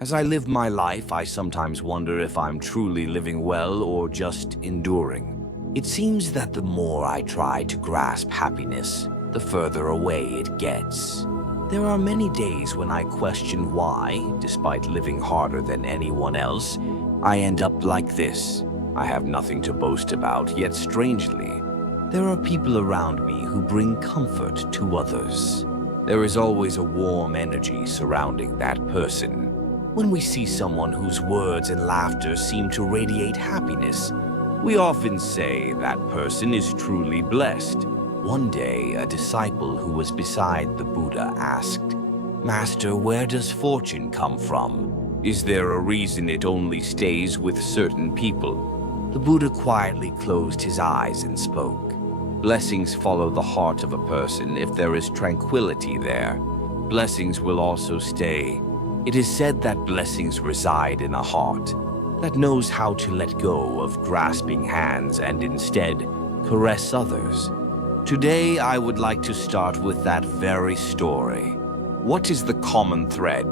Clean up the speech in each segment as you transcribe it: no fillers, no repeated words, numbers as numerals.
As I live my life, I sometimes wonder if I'm truly living well or just enduring. It seems that the more I try to grasp happiness, the further away it gets. There are many days when I question why, despite living harder than anyone else, I end up like this. I have nothing to boast about, yet strangely, there are people around me who bring comfort to others. There is always a warm energy surrounding that person. When we see someone whose words and laughter seem to radiate happiness, we often say that person is truly blessed. One day, a disciple who was beside the Buddha asked, "Master, where does fortune come from? Is there a reason it only stays with certain people?" The Buddha quietly closed his eyes and spoke. Blessings follow the heart of a person. If there is tranquility there, blessings will also stay. It is said that blessings reside in a heart that knows how to let go of grasping hands and instead caress others. Today, I would like to start with that very story. What is the common thread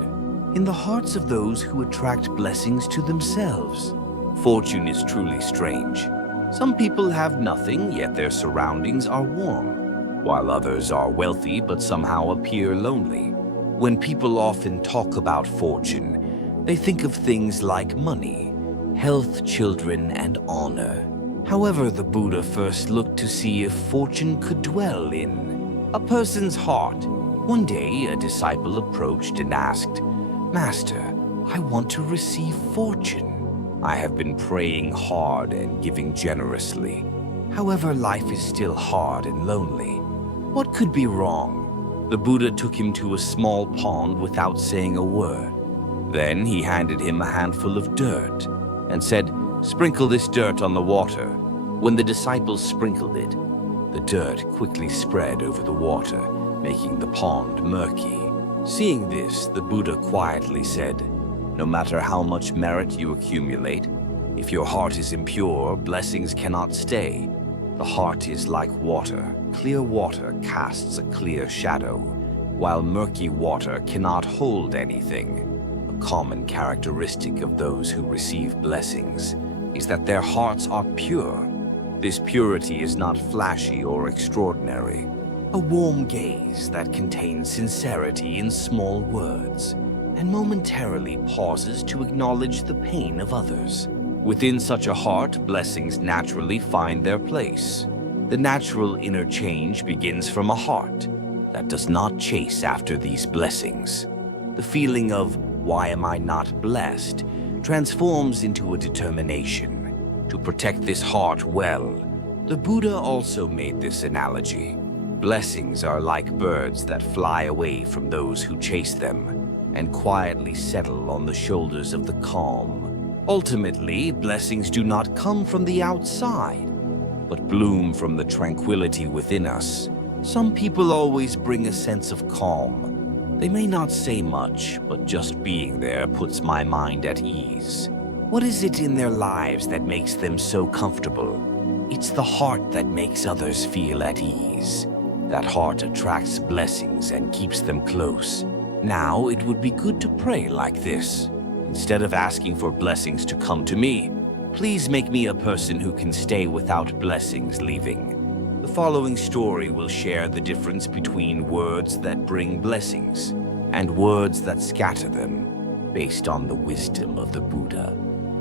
in the hearts of those who attract blessings to themselves? Fortune is truly strange. Some people have nothing, yet their surroundings are warm, while others are wealthy but somehow appear lonely. When people often talk about fortune, they think of things like money, health, children, and honor. However, the Buddha first looked to see if fortune could dwell in a person's heart. One day, a disciple approached and asked, "Master, I want to receive fortune. I have been praying hard and giving generously. However, life is still hard and lonely. What could be wrong?" The Buddha took him to a small pond without saying a word. Then he handed him a handful of dirt and said, "Sprinkle this dirt on the water." When the disciples sprinkled it, the dirt quickly spread over the water, making the pond murky. Seeing this, the Buddha quietly said, "No matter how much merit you accumulate, if your heart is impure, blessings cannot stay. The heart is like water. Clear water casts a clear shadow, while murky water cannot hold anything." A common characteristic of those who receive blessings is that their hearts are pure. This purity is not flashy or extraordinary. A warm gaze that contains sincerity in small words and momentarily pauses to acknowledge the pain of others. Within such a heart, blessings naturally find their place. The natural inner change begins from a heart that does not chase after these blessings. The feeling of, "Why am I not blessed?" transforms into a determination to protect this heart well. The Buddha also made this analogy. Blessings are like birds that fly away from those who chase them and quietly settle on the shoulders of the calm. Ultimately, blessings do not come from the outside, but bloom from the tranquility within us. Some people always bring a sense of calm. They may not say much, but just being there puts my mind at ease. What is it in their lives that makes them so comfortable? It's the heart that makes others feel at ease. That heart attracts blessings and keeps them close. Now, it would be good to pray like this. Instead of asking for blessings to come to me, please make me a person who can stay without blessings leaving. The following story will share the difference between words that bring blessings and words that scatter them, based on the wisdom of the Buddha.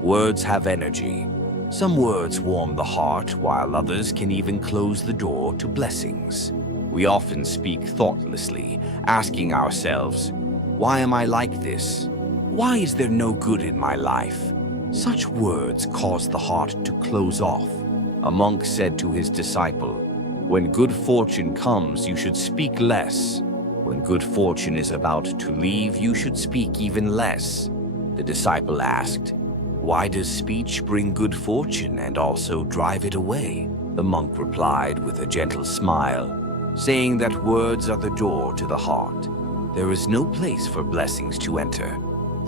Words have energy. Some words warm the heart, while others can even close the door to blessings. We often speak thoughtlessly, asking ourselves, "Why am I like this? Why is there no good in my life?" Such words cause the heart to close off. A monk said to his disciple, "When good fortune comes, you should speak less. When good fortune is about to leave, you should speak even less." The disciple asked, "Why does speech bring good fortune and also drive it away?" The monk replied with a gentle smile, saying that words are the door to the heart. There is no place for blessings to enter,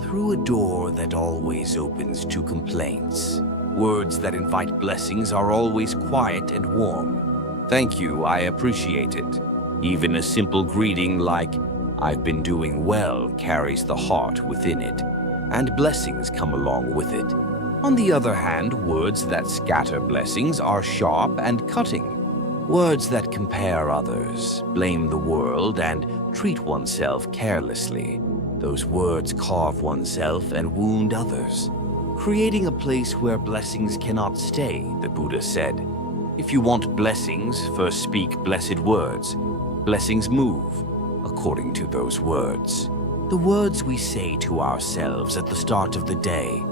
through a door that always opens to complaints. Words that invite blessings are always quiet and warm. "Thank you, I appreciate it." Even a simple greeting like, "I've been doing well," carries the heart within it. and blessings come along with it. On the other hand, words that scatter blessings are sharp and cutting. Words that compare others, blame the world, and treat oneself carelessly. Those words carve oneself and wound others, creating a place where blessings cannot stay, the Buddha said. If you want blessings, first speak blessed words. Blessings move according to those words. The words we say to ourselves at the start of the day.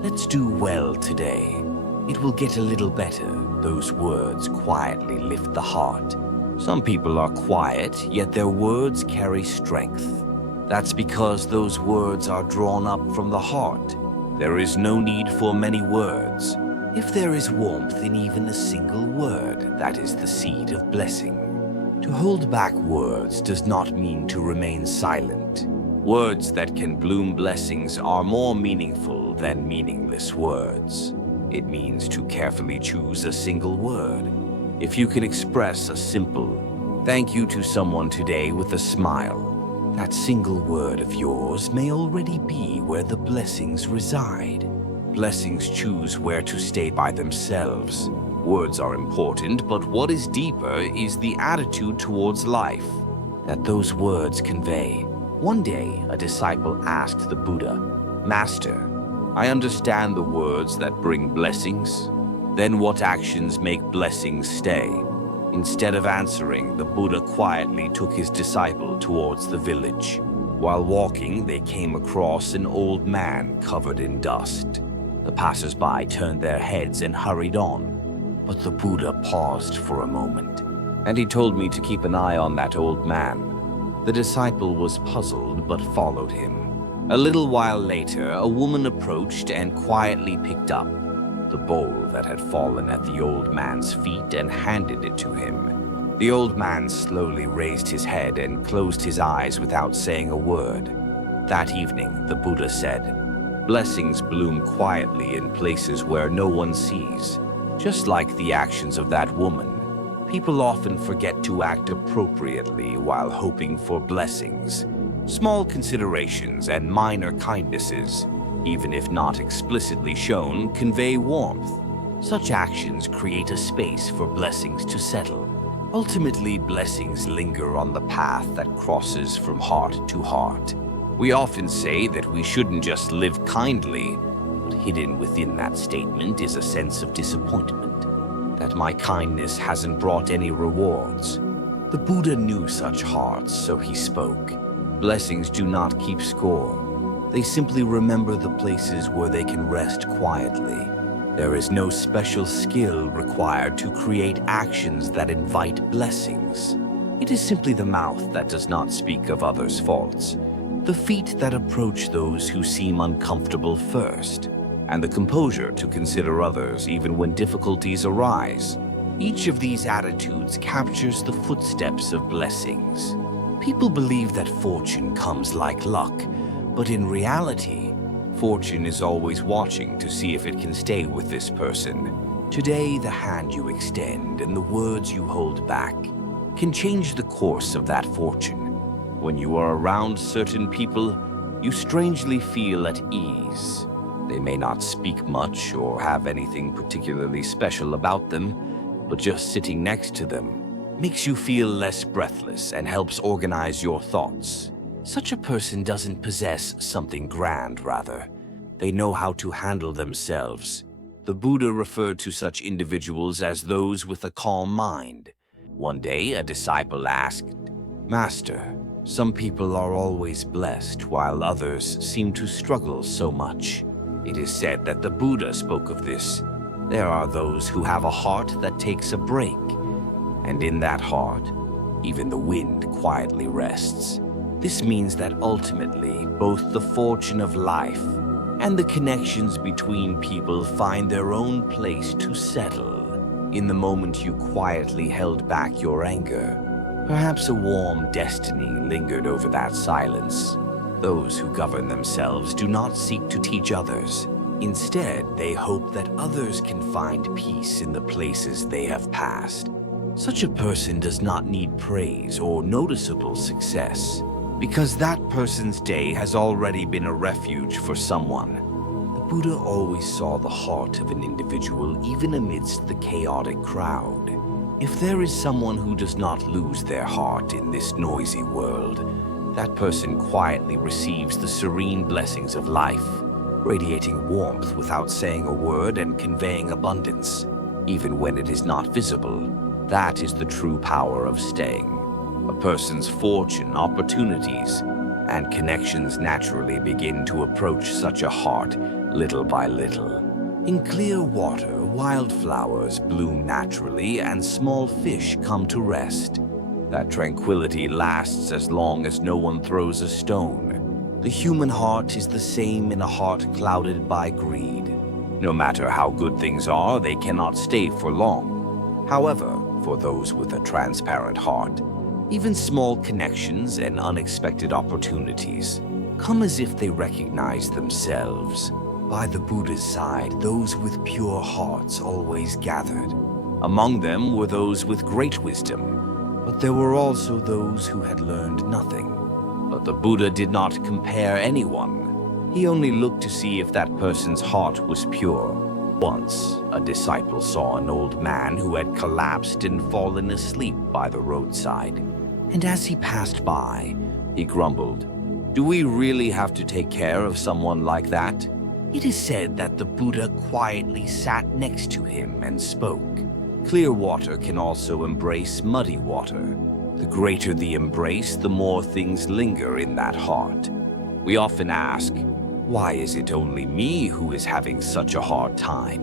Let's do well today. It will get a little better. Those words quietly lift the heart. Some people are quiet, yet their words carry strength. That's because those words are drawn up from the heart. There is no need for many words. If there is warmth in even a single word, that is the seed of blessing. To hold back words does not mean to remain silent. Words that can bloom blessings are more meaningful than meaningless words. It means to carefully choose a single word. If you can express a simple thank you to someone today with a smile, that single word of yours may already be where the blessings reside. Blessings choose where to stay by themselves. Words are important, but what is deeper is the attitude towards life that those words convey. One day, a disciple asked the Buddha, "Master, I understand the words that bring blessings. Then what actions make blessings stay?" Instead of answering, the Buddha quietly took his disciple towards the village. While walking, they came across an old man covered in dust. The passers-by turned their heads and hurried on, but the Buddha paused for a moment, and he told me to keep an eye on that old man. The disciple was puzzled but followed him. A little while later, a woman approached and quietly picked up the bowl that had fallen at the old man's feet and handed it to him. The old man slowly raised his head and closed his eyes without saying a word. That evening, the Buddha said, "Blessings bloom quietly in places where no one sees." Just like the actions of that woman, people often forget to act appropriately while hoping for blessings. Small considerations and minor kindnesses, even if not explicitly shown, convey warmth. Such actions create a space for blessings to settle. Ultimately, blessings linger on the path that crosses from heart to heart. We often say that we shouldn't just live kindly, but hidden within that statement is a sense of disappointment, that my kindness hasn't brought any rewards. The Buddha knew such hearts, so he spoke. Blessings do not keep score. They simply remember the places where they can rest quietly. There is no special skill required to create actions that invite blessings. It is simply the mouth that does not speak of others' faults, the feet that approach those who seem uncomfortable first, and the composure to consider others even when difficulties arise. Each of these attitudes captures the footsteps of blessings. People believe that fortune comes like luck, but in reality, fortune is always watching to see if it can stay with this person. Today, the hand you extend and the words you hold back can change the course of that fortune. When you are around certain people, you strangely feel at ease. They may not speak much or have anything particularly special about them, but just sitting next to them makes you feel less breathless and helps organize your thoughts. Such a person doesn't possess something grand, rather. They know how to handle themselves. The Buddha referred to such individuals as those with a calm mind. One day, a disciple asked, "Master, some people are always blessed while others seem to struggle so much." It is said that the Buddha spoke of this. There are those who have a heart that takes a break, and in that heart, even the wind quietly rests. This means that ultimately, both the fortune of life and the connections between people find their own place to settle. In the moment you quietly held back your anger, perhaps a warm destiny lingered over that silence. Those who govern themselves do not seek to teach others. Instead, they hope that others can find peace in the places they have passed. Such a person does not need praise or noticeable success, because that person's day has already been a refuge for someone. The Buddha always saw the heart of an individual even amidst the chaotic crowd. If there is someone who does not lose their heart in this noisy world, that person quietly receives the serene blessings of life, radiating warmth without saying a word and conveying abundance, even when it is not visible. That is the true power of staying. A person's fortune, opportunities, and connections naturally begin to approach such a heart little by little. In clear water, wildflowers bloom naturally and small fish come to rest. That tranquility lasts as long as no one throws a stone. The human heart is the same in a heart clouded by greed. No matter how good things are, they cannot stay for long. However, for those with a transparent heart, even small connections and unexpected opportunities come as if they recognize themselves. By the Buddha's side, those with pure hearts always gathered. Among them were those with great wisdom, but there were also those who had learned nothing. But the Buddha did not compare anyone. He only looked to see if that person's heart was pure. Once, a disciple saw an old man who had collapsed and fallen asleep by the roadside. And as he passed by, he grumbled, "Do we really have to take care of someone like that?" It is said that the Buddha quietly sat next to him and spoke. Clear water can also embrace muddy water. The greater the embrace, the more things linger in that heart. We often ask, why is it only me who is having such a hard time?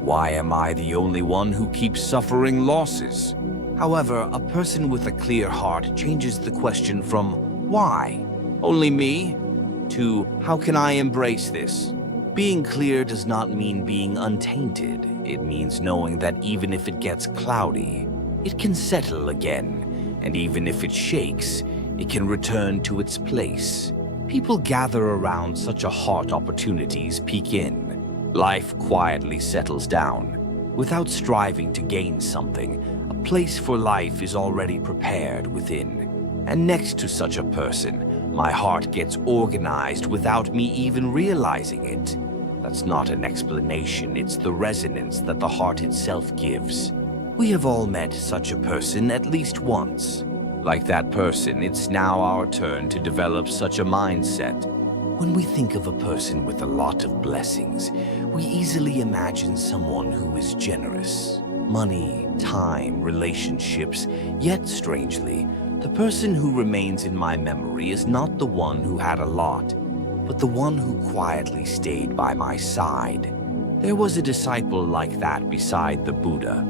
Why am I the only one who keeps suffering losses? However, a person with a clear heart changes the question from, why? Only me? To, how can I embrace this? Being clear does not mean being untainted. It means knowing that even if it gets cloudy, it can settle again, and even if it shakes, it can return to its place. People gather around such a heart, opportunities peek in. Life quietly settles down. Without striving to gain something, a place for life is already prepared within. And next to such a person, my heart gets organized without me even realizing it. That's not an explanation, it's the resonance that the heart itself gives. We have all met such a person at least once. Like that person, it's now our turn to develop such a mindset. When we think of a person with a lot of blessings, we easily imagine someone who is generous. Money, time, relationships, yet strangely, the person who remains in my memory is not the one who had a lot, but the one who quietly stayed by my side. There was a disciple like that beside the Buddha.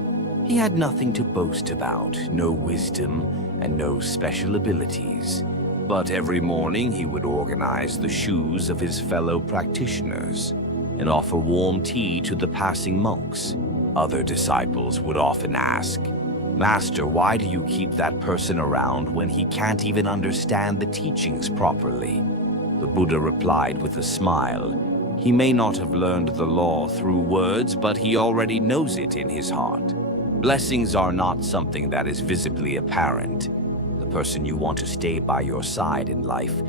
He had nothing to boast about, no wisdom, and no special abilities. But every morning he would organize the shoes of his fellow practitioners and offer warm tea to the passing monks. Other disciples would often ask, "Master, why do you keep that person around when he can't even understand the teachings properly?" The Buddha replied with a smile, "He may not have learned the law through words, but he already knows it in his heart." Blessings are not something that is visibly apparent. The person you want to stay by your side in life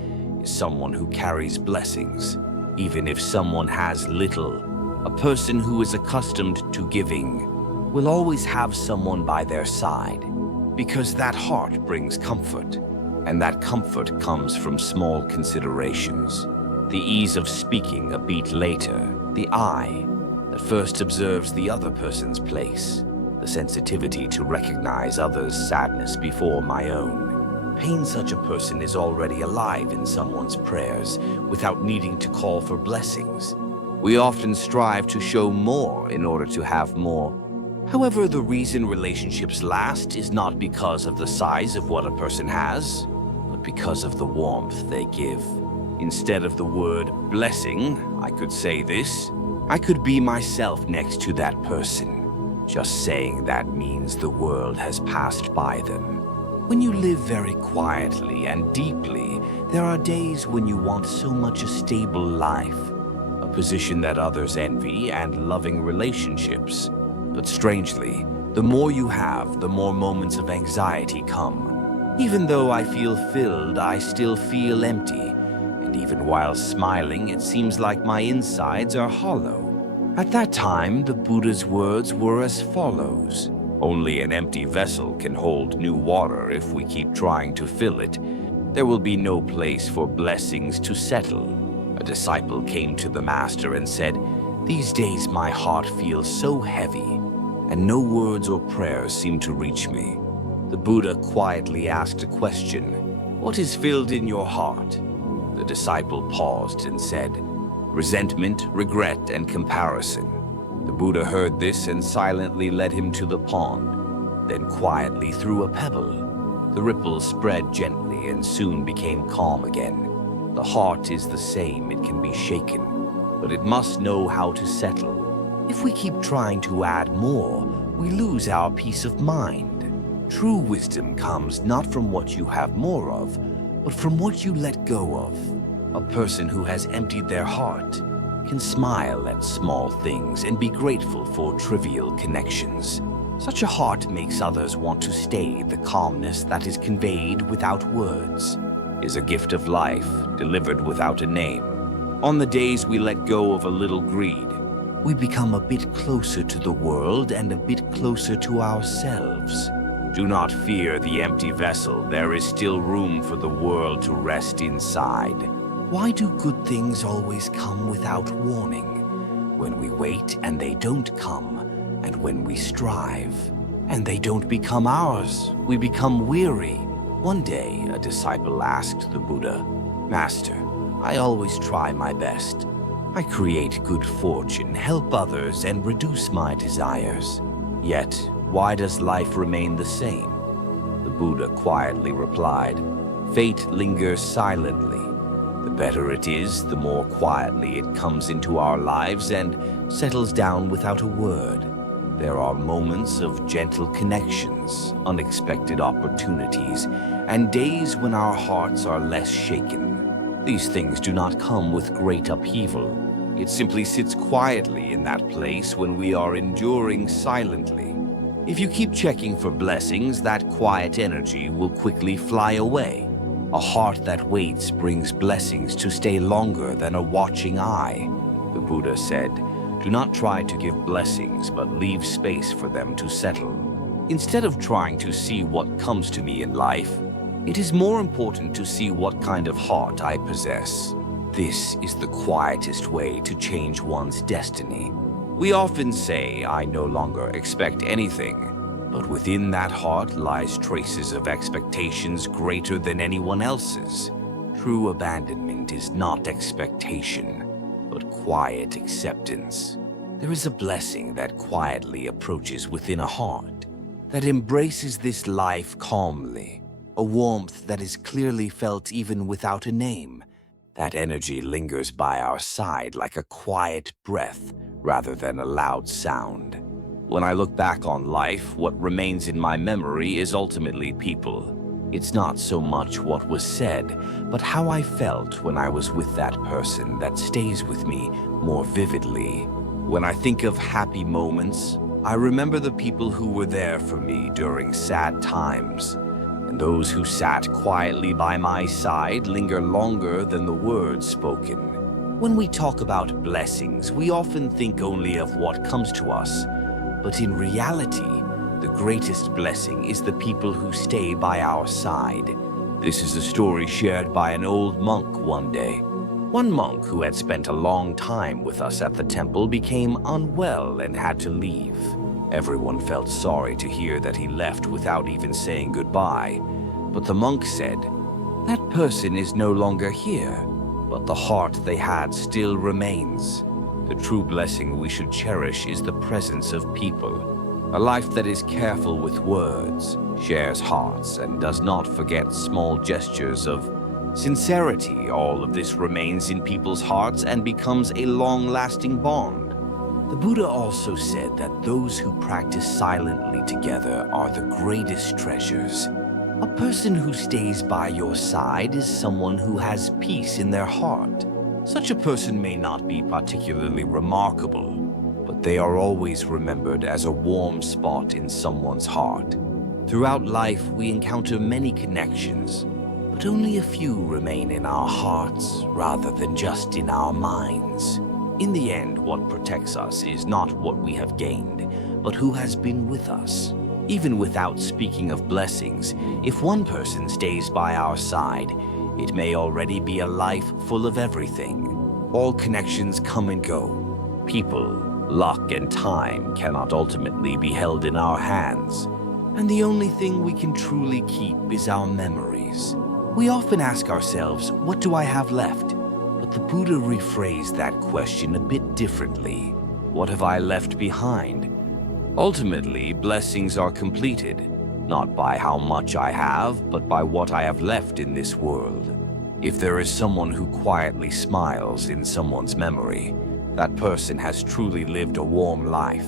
is someone who carries blessings, even if someone has little. A person who is accustomed to giving will always have someone by their side, because that heart brings comfort, and that comfort comes from small considerations. The ease of speaking a beat later, the eye that first observes the other person's place, the sensitivity to recognize others' sadness before my own. Pain such a person is already alive in someone's prayers without needing to call for blessings. We often strive to show more in order to have more. However, the reason relationships last is not because of the size of what a person has, but because of the warmth they give. Instead of the word blessing, I could say this: I could be myself next to that person. Just saying that means the world has passed by them. When you live very quietly and deeply, there are days when you want so much a stable life, a position that others envy, and loving relationships. But strangely, the more you have, the more moments of anxiety come. Even though I feel filled, I still feel empty. And even while smiling, it seems like my insides are hollow. At that time, the Buddha's words were as follows. Only an empty vessel can hold new water if we keep trying to fill it. There will be no place for blessings to settle. A disciple came to the master and said, "These days my heart feels so heavy, and no words or prayers seem to reach me." The Buddha quietly asked a question, "What is filled in your heart?" The disciple paused and said, "Resentment, regret, and comparison." The Buddha heard this and silently led him to the pond, then quietly threw a pebble. The ripples spread gently and soon became calm again. The heart is the same, it can be shaken, but it must know how to settle. If we keep trying to add more, we lose our peace of mind. True wisdom comes not from what you have more of, but from what you let go of. A person who has emptied their heart can smile at small things and be grateful for trivial connections. Such a heart makes others want to stay. The calmness that is conveyed without words is a gift of life delivered without a name. On the days we let go of a little greed, we become a bit closer to the world and a bit closer to ourselves. Do not fear the empty vessel. There is still room for the world to rest inside. Why do good things always come without warning? When we wait and they don't come, and when we strive and they don't become ours, we become weary. One day, a disciple asked the Buddha, "Master, I always try my best. I create good fortune, help others, and reduce my desires. Yet, why does life remain the same?" The Buddha quietly replied, "Fate lingers silently. The better it is, the more quietly it comes into our lives and settles down without a word. There are moments of gentle connections, unexpected opportunities, and days when our hearts are less shaken. These things do not come with great upheaval. It simply sits quietly in that place when we are enduring silently. If you keep checking for blessings, that quiet energy will quickly fly away. A heart that waits brings blessings to stay longer than a watching eye." The Buddha said, "Do not try to give blessings, but leave space for them to settle. Instead of trying to see what comes to me in life, it is more important to see what kind of heart I possess. This is the quietest way to change one's destiny. We often say, 'I no longer expect anything,' but within that heart lies traces of expectations greater than anyone else's. True abandonment is not expectation, but quiet acceptance. There is a blessing that quietly approaches within a heart, that embraces this life calmly, a warmth that is clearly felt even without a name. That energy lingers by our side like a quiet breath rather than a loud sound. When I look back on life, what remains in my memory is ultimately people. It's not so much what was said, but how I felt when I was with that person that stays with me more vividly. When I think of happy moments, I remember the people who were there for me during sad times. And those who sat quietly by my side linger longer than the words spoken. When we talk about blessings, we often think only of what comes to us. But in reality, the greatest blessing is the people who stay by our side. This is a story shared by an old monk one day. One monk who had spent a long time with us at the temple became unwell and had to leave. Everyone felt sorry to hear that he left without even saying goodbye. But the monk said, "That person is no longer here, but the heart they had still remains." The true blessing we should cherish is the presence of people. A life that is careful with words, shares hearts, and does not forget small gestures of sincerity. All of this remains in people's hearts and becomes a long-lasting bond. The Buddha also said that those who practice silently together are the greatest treasures. A person who stays by your side is someone who has peace in their heart. Such a person may not be particularly remarkable, but they are always remembered as a warm spot in someone's heart. Throughout life, we encounter many connections, but only a few remain in our hearts rather than just in our minds. In the end, what protects us is not what we have gained, but who has been with us. Even without speaking of blessings, if one person stays by our side, it may already be a life full of everything. All connections come and go. People, luck, and time cannot ultimately be held in our hands. And the only thing we can truly keep is our memories. We often ask ourselves, what do I have left? But the Buddha rephrased that question a bit differently. What have I left behind? Ultimately, blessings are completed, not by how much I have, but by what I have left in this world. If there is someone who quietly smiles in someone's memory, that person has truly lived a warm life.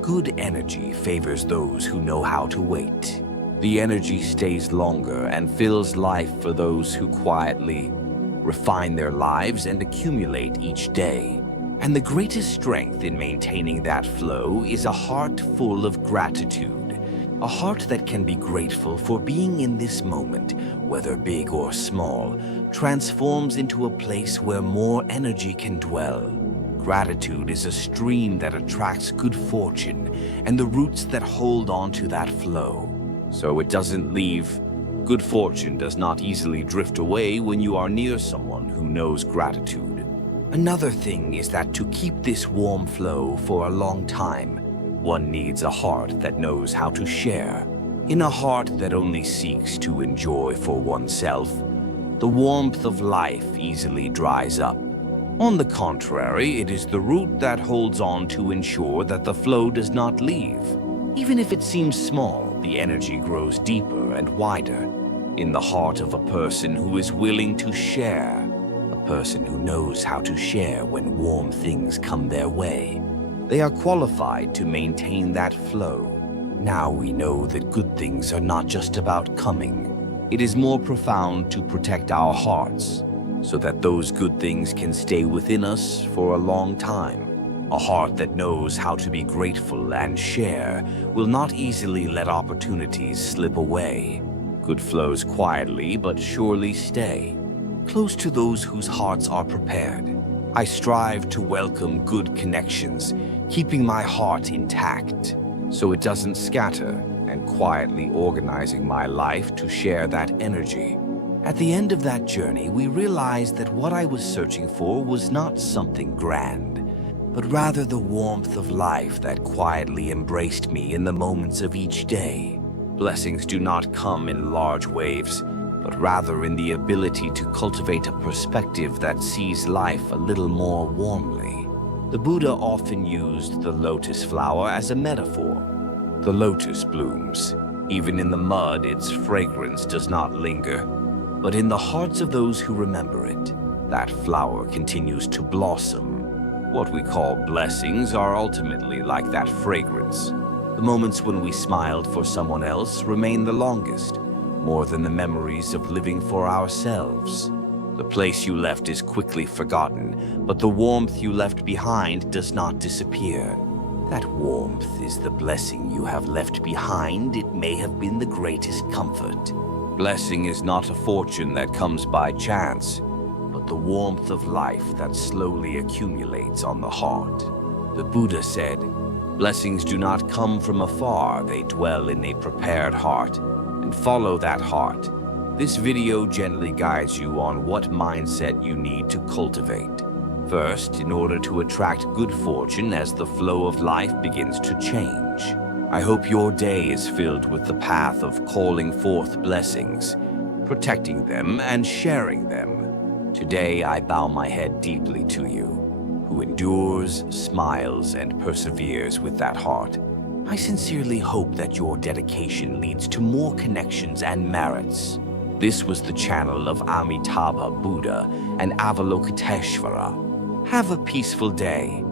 Good energy favors those who know how to wait. The energy stays longer and fills life for those who quietly refine their lives and accumulate each day. And the greatest strength in maintaining that flow is a heart full of gratitude. A heart that can be grateful for being in this moment, whether big or small, transforms into a place where more energy can dwell. Gratitude is a stream that attracts good fortune and the roots that hold on to that flow. So it doesn't leave. Good fortune does not easily drift away when you are near someone who knows gratitude. Another thing is that to keep this warm flow for a long time, one needs a heart that knows how to share. In a heart that only seeks to enjoy for oneself, the warmth of life easily dries up. On the contrary, it is the root that holds on to ensure that the flow does not leave. Even if it seems small, the energy grows deeper and wider. In the heart of a person who is willing to share, a person who knows how to share when warm things come their way. They are qualified to maintain that flow. Now we know that good things are not just about coming. It is more profound to protect our hearts, so that those good things can stay within us for a long time. A heart that knows how to be grateful and share will not easily let opportunities slip away. Good flows quietly but surely stay, close to those whose hearts are prepared. I strive to welcome good connections, keeping my heart intact so it doesn't scatter, and quietly organizing my life to share that energy. At the end of that journey, we realized that what I was searching for was not something grand, but rather the warmth of life that quietly embraced me in the moments of each day. Blessings do not come in large waves, but rather in the ability to cultivate a perspective that sees life a little more warmly. The Buddha often used the lotus flower as a metaphor. The lotus blooms. Even in the mud, its fragrance does not linger. But in the hearts of those who remember it, that flower continues to blossom. What we call blessings are ultimately like that fragrance. The moments when we smiled for someone else remain the longest, more than the memories of living for ourselves. The place you left is quickly forgotten, but the warmth you left behind does not disappear. That warmth is the blessing you have left behind. It may have been the greatest comfort. Blessing is not a fortune that comes by chance, but the warmth of life that slowly accumulates on the heart. The Buddha said, "Blessings do not come from afar, they dwell in a prepared heart, and follow that heart." This video gently guides you on what mindset you need to cultivate. First, in order to attract good fortune as the flow of life begins to change. I hope your day is filled with the path of calling forth blessings, protecting them, and sharing them. Today, I bow my head deeply to you, who endures, smiles, and perseveres with that heart. I sincerely hope that your dedication leads to more connections and merits. This was the channel of Amitabha Buddha and Avalokiteshvara. Have a peaceful day.